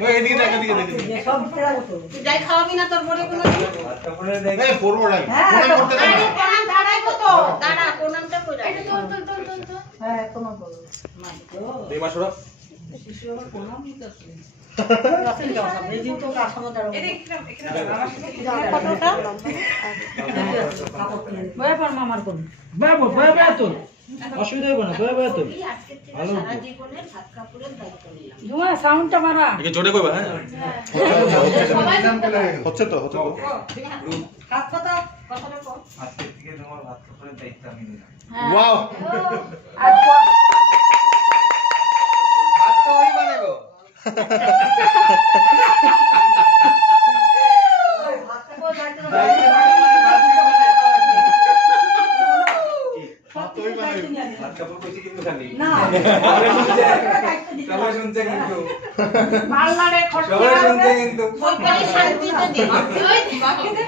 ওই এদিকে দেখ এদিকে দেখ সব তেরা তো তুই যাই খাওয়াবি না তোর বড় কোনো তারপরে দেখ এই পড়বো নাই মনে করতে দে না প্রণাম দাঁড়াই কত দাঁড়া প্রণামটা কইরা এটা তোল হ্যাঁ কোনো বলো এই মাসুরা শিশু আবার প্রণাম দিতেছে রাসেল যাও না এই দিন তো কার সময় দাঁড়াবো কতটা বয় পর মামার কোন বয় তো অসুবিধা হবে না বয় তো আজকে থেকে সারা জীবনের ভাত কাপড়ের দায়িত্ব নিলাম জুয়া সাউন্ডটা মারা একে জোরে কইবা হ্যাঁ হচ্ছে তো হাত কথা কথাটা কর আজকে থেকে তোমার ভাত কাপড়ের দায়িত্ব আমি নিলাম ওয়াও আর হাত তো ওই বানাবো হাত কথা যাইতে হাত তো ওই বানাবো ভাত কাপড় কইছি কিন্তু খালি না সবাই শুনছে কিন্তু মাল্লারে খরচা সবাই শুনছে কিন্তু সরকারি শান্তিতে দে